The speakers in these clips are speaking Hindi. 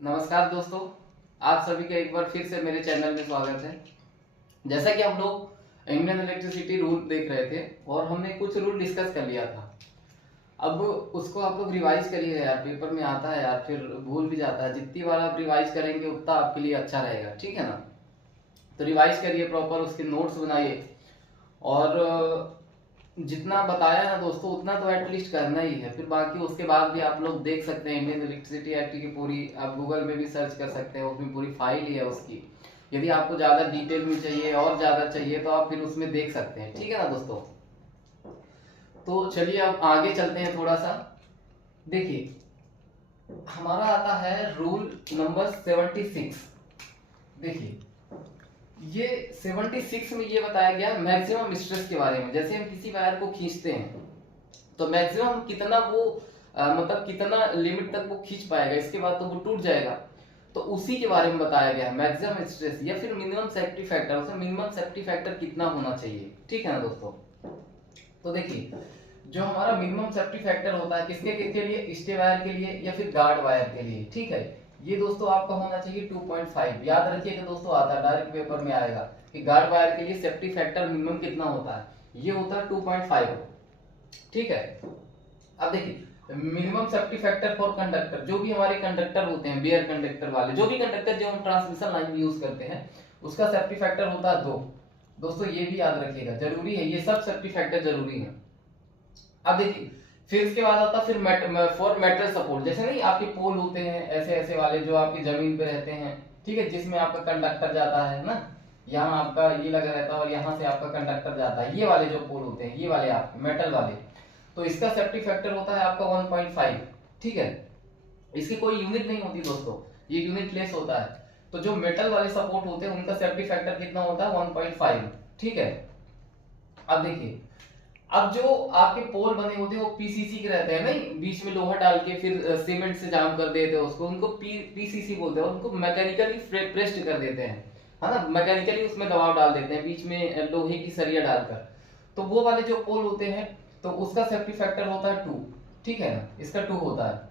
नमस्कार दोस्तों, आप सभी का एक बार फिर से मेरे चैनल में स्वागत है। जैसा कि हम लोग इंडियन इलेक्ट्रिसिटी रूल देख रहे थे और हमने कुछ रूल डिस्कस कर लिया था। अब उसको आप लोग रिवाइज करिए यार, पेपर में आता है यार, फिर भूल भी जाता है। जितनी बार आप रिवाइज करेंगे उतना आपके लिए अच्छा रहेगा, ठीक है ना। तो रिवाइज करिए प्रॉपर, उसके नोट्स बनाइए और जितना बताया ना दोस्तों उतना तो एटलीस्ट करना ही है। फिर बाकी उसके बाद भी आप लोग देख सकते हैं इंडियन इलेक्ट्रिसिटी एक्ट की पूरी, आप गूगल में भी सर्च कर सकते हैं, उसमें पूरी फाइल ही है उसकी। यदि आपको ज़्यादा डिटेल में चाहिए और ज़्यादा चाहिए तो आप फिर उसमें देख सकते हैं, ठीक है ना दोस्तों। तो चलिए अब आगे चलते हैं थोड़ा सा। देखिए हमारा आता है रूल नंबर 76। देखिए ये 76 में ये बताया गया मैक्सिमम स्ट्रेस के बारे में। जैसे हम किसी वायर को खींचते हैं तो मैक्सिमम कितना वो मतलब कितना लिमिट तक वो खींच पाएगा, इसके बाद तो वो टूट जाएगा। तो उसी के बारे में बताया गया है मैक्सिमम स्ट्रेस या फिर मिनिमम सेफ्टी फैक्टर। उसमें मिनिमम सेफ्टी फैक्टर कितना होना चाहिए, ठीक है ना दोस्तों। तो देखिए जो हमारा मिनिमम सेफ्टी फैक्टर होता है किसके किसके लिए, स्टे वायर के लिए या फिर गार्ड वायर के लिए, ठीक है। ये दोस्तों आपका होना चाहिए 2.5। याद रखिएगा दोस्तों, आता है डायरेक्ट पेपर में आएगा कि गार्ड वायर के लिए सेफ्टी फैक्टर मिनिमम कितना होता है। ये होता है 2.5, ठीक है। अब देखिए minimum safety factor for conductor, जो भी हमारे कंडक्टर होते हैं बेयर कंडक्टर वाले, जो भी कंडक्टर जो हम ट्रांसमिशन लाइन में यूज करते हैं उसका सेफ्टी फैक्टर होता है 2। दोस्तों ये भी याद रखिएगा, जरूरी है, ये सब सेफ्टी फैक्टर जरूरी है। अब देखिए फिर इसके बाद आता फिर फॉर मेटल सपोर्ट। जैसे नहीं आपके पोल होते हैं ऐसे ऐसे वाले जो आपकी जमीन पे रहते हैं, ठीक है, जिसमें आपका कंडक्टर जाता है ना, यहाँ आपका ये लगा रहता है और यहाँ से आपका कंडक्टर जाता है, ये वाले जो पोल होते हैं ये वाले आपके मेटल वाले, तो इसका सेफ्टी फैक्टर होता है आपका 1.5, ठीक है। इसकी कोई यूनिट नहीं होती दोस्तों, ये यूनिट लेस होता है। तो जो मेटल वाले सपोर्ट होते हैं उनका सेफ्टी फैक्टर कितना होता है 1.5, ठीक है। अब देखिए अब जो आपके पोल बने होते हैं वो पीसीसी के रहते हैं, नहीं बीच में लोहा डाल के फिर सीमेंट से जाम कर देते हैं उसको, उनको पीसीसी बोलते हैं। उनको मैकेनिकली प्रेस्ड कर देते हैं, है ना, मैकेनिकली उसमें दबाव डाल देते हैं बीच में लोहे की सरिया डालकर। तो वो वाले जो पोल होते हैं तो उसका सेफ्टी फैक्टर होता है 2, ठीक है ना, इसका 2 होता है।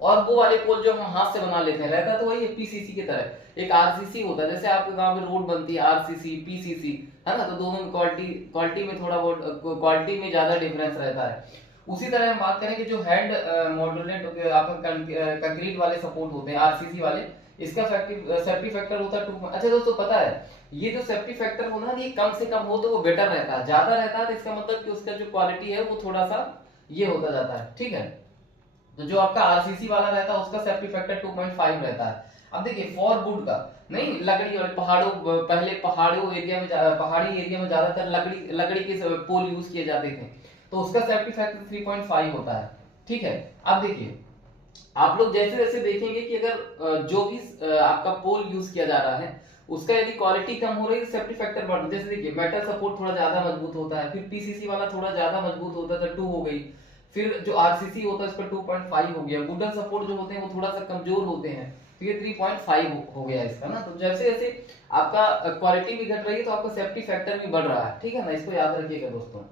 और वो वाले पोल जो हम हाथ से बना लेते हैं रहता तो वही पीसीसी की तरह। एक आरसीसी होता है, जैसे आपके गांव में रोड बनती है आरसीसी पीसीसी, है ना, तो दोनों में क्वालिटी क्वालिटी में थोड़ा बहुत क्वालिटी में ज्यादा डिफरेंस रहता है। उसी तरह हम बात करें कि जो हैंड मॉड्यूलेट आपका कंक्रीट वाले सपोर्ट होते हैं आरसीसी वाले, इसका सेफ्टी फैक्टर होता है 2। अच्छा दोस्तों पता है ये जो सेफ्टी फैक्टर होना है ये कम से कम हो तो वो बेटर रहता है, ज्यादा रहता है तो इसका मतलब कि उसका जो क्वालिटी है वो थोड़ा सा ये होता जाता है, ठीक है। तो जो आपका आरसीसी वाला रहता है उसका सेफ्टी फैक्टर 2.5 रहता है। अब देखिए फॉर वुड का, नहीं लकड़ी वाले पहाड़ों, पहले पहाड़ों एरिया में पहाड़ी एरिया में ज्यादातर लकड़ी लकड़ी के पोल यूज किए जाते थे, तो उसका सेफ्टी फैक्टर 3.5 होता है, ठीक है। अब देखिए आप लोग जैसे जैसे देखेंगे कि अगर जो भी आपका पोल यूज किया जा रहा है उसका यदि क्वालिटी कम हो रही है तो सेफ्टी फैक्टर बढ़, जैसे देखिए मेटल सपोर्ट थोड़ा ज्यादा मजबूत होता है, फिर पीसीसी वाला थोड़ा ज्यादा मजबूत होता है तो 2 हो गई। फिर जो आरसीसी होता है उस पर 2.5 हो गया। वुडन सपोर्ट जो होते हैं वो थोड़ा सा कमजोर होते हैं तो ये 3.5 हो गया इसका ना। तो जैसे जैसे आपका क्वालिटी भी घट रही है तो आपका सेफ्टी फैक्टर भी बढ़ रहा है, ठीक है ना, इसको याद रखिएगा दोस्तों।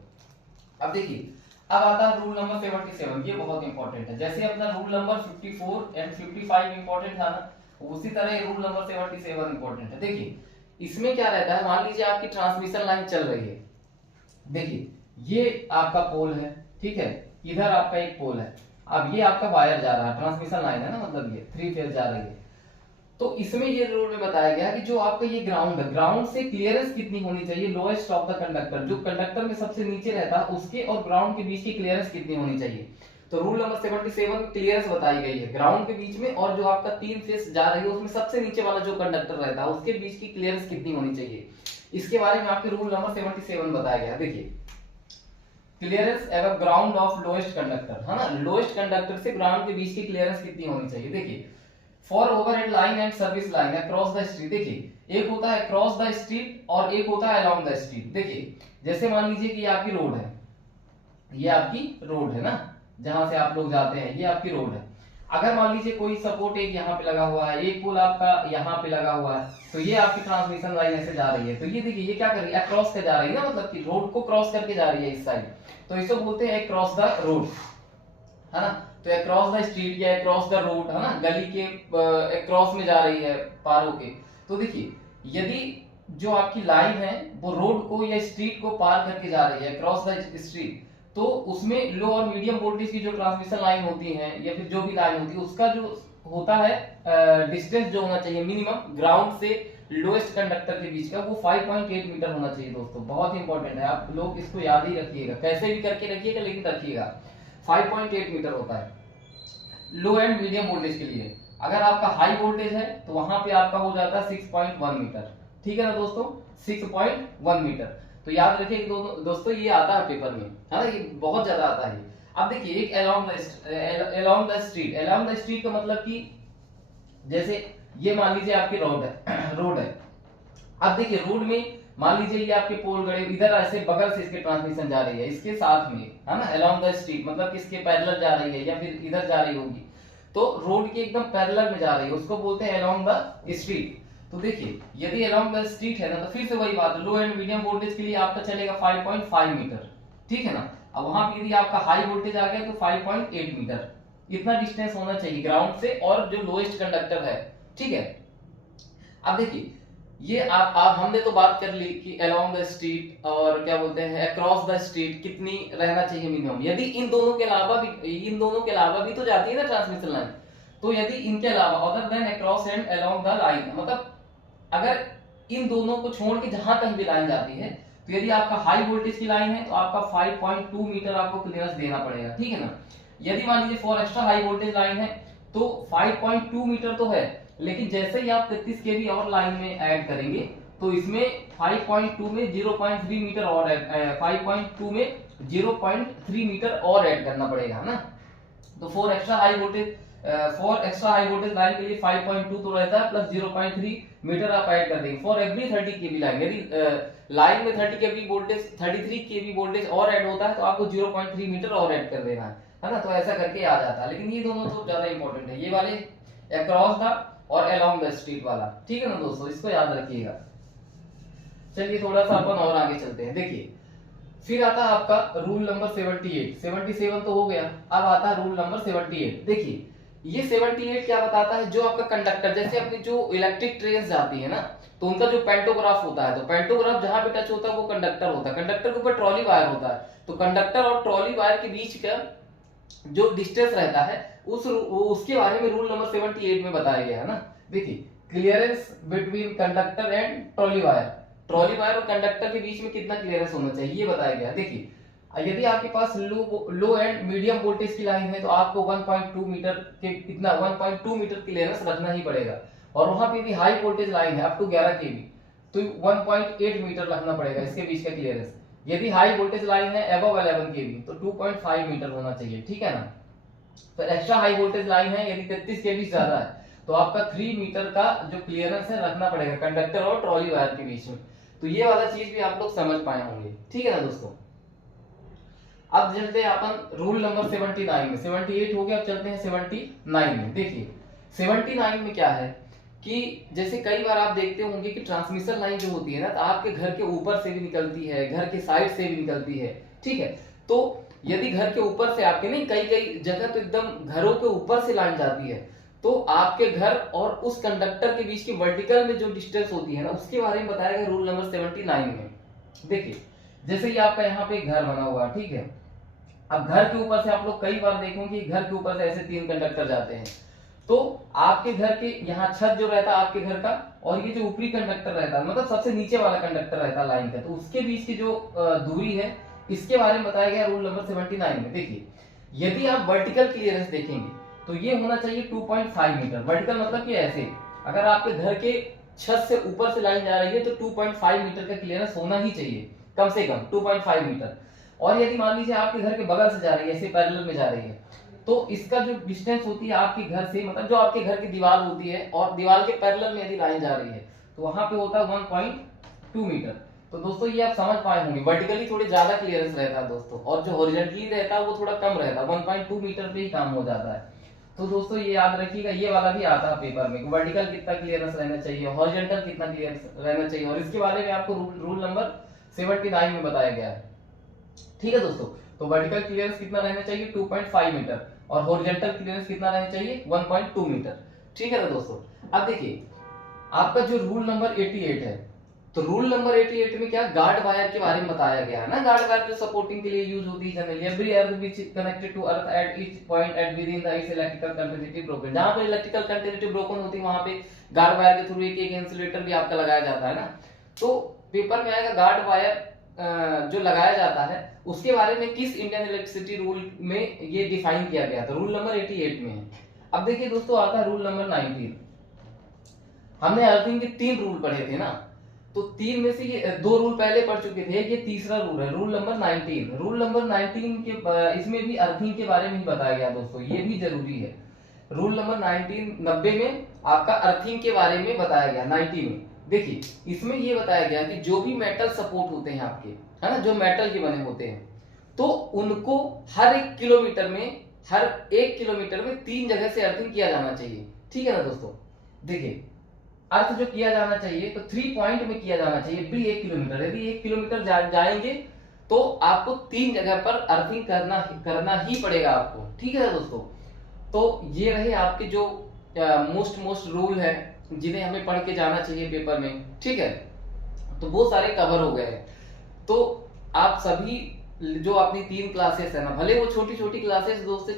अब देखिए अब आता है रूल नंबर 77, ये बहुत इंपॉर्टेंट है। जैसे अपना रूल नंबर 54 एंड 55 इंपॉर्टेंट था ना, उसी तरह रूल नंबर 77 इंपॉर्टेंट है। देखिए इसमें क्या रहता है, मान लीजिए आपकी ट्रांसमिशन लाइन चल रही है, देखिए ये आपका पोल है, ठीक है, इधर आपका एक पोल है, अब ये आपका वायर जा रहा है, ट्रांसमिशन लाइन है ना, मतलब ये 3 फेज जा रही है। तो इसमें ये रूल में बताया गया है कि जो आपका ये ग्राउंड है, ग्राउंड से क्लियरेंस कितनी होनी चाहिए, लोएस्ट ऑफ द कंडक्टर, जो कंडक्टर में सबसे नीचे रहता है उसके और ग्राउंड के बीच की क्लियरेंस कितनी होनी चाहिए। तो रूल नंबर 77 में क्लियरेंस बताई गई है ग्राउंड के बीच में, और जो आपका 3 फेस जा रही है उसमें सबसे नीचे वाला जो कंडक्टर रहता है उसके बीच की क्लियरेंस कितनी होनी चाहिए, इसके बारे में आपके रूल नंबर 77 बताया गया। देखिए क्लियरेंस एवं ग्राउंड ऑफ लोएस्ट कंडक्टर, है ना, लोएस्ट कंडक्टर से ग्राउंड के बीच की क्लियरेंस कितनी होनी चाहिए। देखिए for overhead line and service line across the street, देखिए एक होता है अक्रॉस द स्ट्रीट और एक होता है अलोंग द स्ट्रीट। देखिए जैसे मान लीजिए कि ये आपकी रोड है, ये आपकी रोड है ना, जहां से आप लोग जाते हैं ये आपकी रोड है। अगर मान लीजिए कोई सपोर्ट एक यहाँ पे लगा हुआ है, एक पोल आपका यहाँ पे लगा हुआ है, तो ये आपकी ट्रांसमिशन लाइन ऐसे जा रही है, तो ये देखिए ये क्या कर रही है, अक्रॉस के जा रही है ना, मतलब कि रोड को क्रॉस करके जा रही है इस साइड, तो इसको बोलते हैं क्रॉस द रोड, है ना। तो अक्रॉस द स्ट्रीट या अक्रॉस द रोड है ना, गली के अक्रॉस में जा रही है पार होके। तो देखिए यदि जो आपकी लाइन है वो रोड को या स्ट्रीट को पार करके जा रही है अक्रॉस द स्ट्रीट, तो उसमें लो और मीडियम वोल्टेज की जो ट्रांसमिशन लाइन होती है या फिर जो भी लाइन होती है उसका जो होता है डिस्टेंस जो होना चाहिए मिनिमम ग्राउंड से लोएस्ट कंडक्टर के बीच का, वो 5.8 मीटर होना चाहिए दोस्तों। बहुत इंपॉर्टेंट है, आप लोग इसको याद ही रखिएगा, कैसे भी करके रखिएगा लेकिन रखिएगा। 5.8 मीटर होता है लो एंड मीडियम वोल्टेज के लिए। अगर आपका हाई वोल्टेज है तो वहां पे आपका हो जाता है 6.1 मीटर। ठीक है ना दोस्तों, 6.1 मीटर। तो याद रखिए दोस्तों, ये आता है पेपर में, है ना, ये बहुत ज्यादा आता है। अब देखिए एक along the street, along the street का मतलब कि जैसे ये मान लीजिए आपकी रोड है। अब देखिए रोड में मान लीजिए ये आपके पोल गड़े, इधर ऐसे बगल से इसके ट्रांसमिशन जा रही है इसके साथ में, है ना, अलोंग द स्ट्रीट मतलब किसके पैरेलल जा रही है या फिर इधर जा रही होगी, तो रोड के एकदम पैरेलल में जा रही है, उसको बोलते हैं अलोंग द स्ट्रीट। तो देखिए यदि अलोंग द स्ट्रीट है ना, तो फिर से वही बात, लो एंड मीडियम वोल्टेज के लिए आपका चलेगा 5.5 मीटर। ठीक है ना। अब वहां पे यदि आपका हाई वोल्टेज आ गया तो 5.8 मीटर, इतना डिस्टेंस होना चाहिए ग्राउंड से और जो लोएस्ट कंडक्टर है। ठीक है। अब देखिए ये आप हमने तो बात कर ली कि अलोंग द स्ट्रीट और क्या बोलते हैं अक्रॉस द स्ट्रीट कितनी रहना चाहिए मिनिमम। यदि इन दोनों के अलावा भी तो जाती है ना ट्रांसमिशन लाइन, तो यदि इनके अलावा other than across and along the line, मतलब अगर इन दोनों को छोड़ के जहां कहीं भी लाइन जाती है, तो यदि आपका हाई वोल्टेज की लाइन है तो आपका 5.2 मीटर आपको क्लियरेंस देना पड़ेगा। ठीक है ना। यदि मान लीजिए for extra high voltage line है तो 5.2 मीटर तो है, लेकिन जैसे ही आप 33 केवी और लाइन में ऐड करेंगे तो इसमें 5.2 में 0.3 मीटर और 5.2 में 0.3 मीटर और ऐड करना पड़ेगा, है ना। तो for extra high voltage line के लिए 5.2 तो रहता है प्लस 0.3 मीटर आप ऐड कर देंगे फॉर एवरी 30 केवी लाइन। यदि लाइन में 30 केवी वोल्टेज 33 केवी वोल्टेज और ऐड होता है तो आपको 0.3 मीटर और ऐड कर देना है ना। तो ऐसा करके आ जाता है, लेकिन ये दोनों तो ज्यादा इंपॉर्टेंट है, ये वाले अक्रॉस द और अलोंग द स्ट्रीट वाला। ठीक है ना दोस्तों, इसको याद रखिएगा। चलिए थोड़ा सा अपन और आगे चलते हैं। देखिए फिर आता है आपका रूल नंबर 78। 77 तो हो गया, अब आता है रूल नंबर 78। देखिए ये 78 क्या बताता है, जो आपका कंडक्टर, जैसे अपनी जो इलेक्ट्रिक ट्रेन जाती है ना, तो उनका जो पेंटोग्राफ होता है, तो पेंटोग्राफ जहां पे टच होता है वो कंडक्टर होता है, कंडक्टर के ऊपर ट्रॉली वायर होता है, तो कंडक्टर और ट्रॉली वायर के बीच का जो डिस्टेंस रहता है उसके बारे में रूल नंबर 78 में बताया गया है ना। देखिए clearance between conductor and trolley wire और कंडक्टर के बीच में कितना क्लियरेंस होना चाहिए ये बताया गया है। देखिए यदि आपके पास लो एंड मीडियम वोल्टेज की लाइन है तो आपको 1.2 मीटर के कितना 1.2 मीटर क्लियरेंस रखना ही पड़ेगा, और वहां पे यदि हाई वोल्टेज लाइन है अप टू 11 केवी तो 1.8 मीटर रखना पड़ेगा इसके बीच का क्लियरेंस। यदि हाई वोल्टेज लाइन है अबव 11 केवी तो 2.5 मीटर होना चाहिए। ठीक है ना। तो एक्स्ट्रा हाई वोल्टेज लाइन है यदि 33 केवी ज्यादा है तो आपका 3 मीटर का जो क्लियरेंस है रखना पड़ेगा कंडक्टर और ट्रॉली वायर के बीच में। तो ये वाला चीज भी आप लोग समझ पाए होंगे। ठीक है ना दोस्तों। अब चलते हैं अपन रूल नंबर 79 में। 78 हो गया, अब चलते हैं 79 में। देखिए 79 में क्या है कि जैसे कई बार आप देखते होंगे कि ट्रांसमिशन लाइन जो होती है ना, तो आपके घर के ऊपर से भी निकलती है, घर के साइड से भी निकलती है। ठीक है। तो यदि घर के ऊपर से आपके नहीं, कई जगह तो एकदम घरों के ऊपर से लाइन जाती है, तो आपके घर और उस कंडक्टर के बीच की वर्टिकल में जो डिस्टेंस होती है ना, उसके बारे में बताया गया रूल नंबर 79 में। देखिए जैसे ही आपका यहाँ पे घर बना हुआ है, ठीक है, अब घर के ऊपर से आप लोग कई बार देखोगे कि घर के ऊपर से ऐसे 3 कंडक्टर जाते हैं, तो आपके घर के यहाँ छत जो रहता है आपके घर का, और ये जो ऊपरी कंडक्टर रहता है, मतलब सबसे नीचे वाला कंडक्टर रहता है लाइन का, तो उसके बीच की जो दूरी है इसके बारे में बताया गया रूल नंबर 79 में। देखिए यदि आप वर्टिकल क्लियरेंस देखेंगे तो ये होना चाहिए 2.5 मीटर। वर्टिकल मतलब कि ऐसे, अगर आपके घर के छत से ऊपर से लाइन जा रही है तो 2.5 मीटर का क्लियरेंस होना ही चाहिए, कम से कम 2.5 मीटर। और यदि मान लीजिए आपके घर के बगल से जा रही है, ऐसे पैरेलल में जा रही है, तो इसका जो डिस्टेंस होती है आपके घर से, मतलब जो आपके घर की दीवार होती है और दीवार के पैरेलल में यदि लाइन जा रही है तो वहां पे होता है 1.2 मीटर। तो दोस्तों ये आप समझ पाए होंगे, वर्टिकली थोड़ी ज्यादा क्लियरेंस रहता है दोस्तों, और जो हॉरिजॉन्टली रहता है वो थोड़ा कम रहता है, 1.2 मीटर पे ही काम हो जाता है। तो दोस्तों ये याद रखिएगा, ये वाला भी आता है पेपर में, वर्टिकल कितना क्लियरेंस रहना चाहिए, हॉरिजॉन्टल कितना क्लियरेंस रहना चाहिए, और इसके बारे में आपको रूल नंबर 79 में बताया गया है। ठीक है दोस्तों। तो वर्टिकल क्लियरेंस कितना रहना चाहिए 2.5 मीटर, और हॉरिजॉन्टल क्लियरेंस कितना रहना चाहिए 1.2 मीटर। ठीक है ना दोस्तों। अब देखिए आपका जो रूल नंबर 88 है, तो रूल नंबर 88 में क्या गार्ड वायर के बारे में बताया गया है ना। गार्ड वायर जो सपोर्टिंग के लिए यूज होती है generally, every earth which connected to earth at each point at with in the its electrical conductivity broken, जहां पे इलेक्ट्रिकल कंडक्टिविटी ब्रोकन होती है वहां पे गार्ड वायर के थ्रू एक इंसुलेटर भी आपका लगाया जाता है ना। तो पेपर में आएगा गार्ड वायर जो लगाया जाता है उसके बारे में किस इंडियन इलेक्ट्रिसिटी रूल में ये डिफाइन किया गया था, रूल नंबर 88 में है। अब देखिए दोस्तों आता है रूल नंबर 19। हमने अर्थिंग के 3 रूल पढ़े थे ना, तो 3 में से ये 2 रूल पहले पढ़ चुके थे, ये तीसरा रूल है रूल नंबर 19। रूल नंबर 19 के इसमें भी अर्थिंग के बारे में ही बताया गया दोस्तों, ये भी जरूरी है। रूल नंबर 1990 में आपका अर्थिंग के बारे में बताया गया 90 में। देखिए इसमें ये बताया गया कि जो भी मेटल सपोर्ट होते हैं आपके, है ना, जो मेटल के बने होते हैं, तो उनको हर 1 किलोमीटर में 3 जगह से अर्थिंग किया जाना चाहिए। ठीक है ना दोस्तों। देखिए अर्थ जो किया जाना चाहिए तो 3 पॉइंट में किया जाना चाहिए एवरी 1 किलोमीटर। यदि 1 किलोमीटर जाएंगे तो आपको 3 जगह पर अर्थिंग करना ही पड़ेगा आपको। ठीक है ना दोस्तों। तो ये रहे आपके जो मोस्ट रूल है जिन्हें हमें पढ़ के जाना चाहिए पेपर में। ठीक है, तो वो सारे कवर हो गए। तो आप सभी जो अपनी 3 क्लासेस है ना, भले वो छोटी छोटी क्लासेस दोस्तों,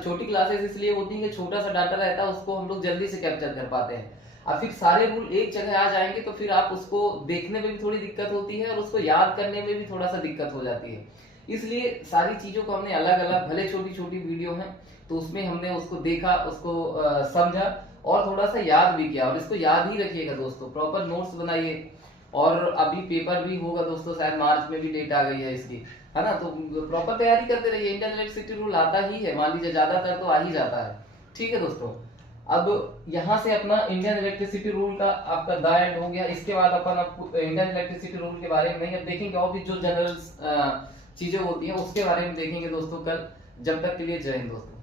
छोटी क्लासेस इसलिए होती है कि छोटा सा डाटा रहता है, उसको हम लोग जल्दी से कैप्चर कर पाते हैं। अब फिर सारे रूल एक जगह आ जाएंगे तो फिर आप उसको देखने में भी थोड़ी दिक्कत होती है और उसको याद करने में भी थोड़ा सा दिक्कत हो जाती है। इसलिए सारी चीजों को हमने अलग अलग, भले छोटी छोटी वीडियो है तो उसमें हमने उसको देखा, उसको समझा और थोड़ा सा याद भी किया। और इसको याद ही रखिएगा दोस्तों, प्रॉपर नोट्स बनाइए। और अभी पेपर भी होगा दोस्तों, शायद मार्च में भी डेट आ गई है इसकी, है ना, तो प्रॉपर तैयारी करते रहिए। इंडियन इलेक्ट्रिसिटी रूल आता ही है, मान लीजिए ज्यादातर तो आ ही जाता है। ठीक है दोस्तों। अब यहाँ से अपना इंडियन इलेक्ट्रिसिटी रूल का आपका द एंड हो गया। इसके बाद अपन इंडियन इलेक्ट्रिसिटी रूल के बारे में नहीं अब देखेंगे, और भी जो जनरल चीजें होती हैं उसके बारे में देखेंगे दोस्तों कल। जब तक के लिए जय हिंद दोस्तों।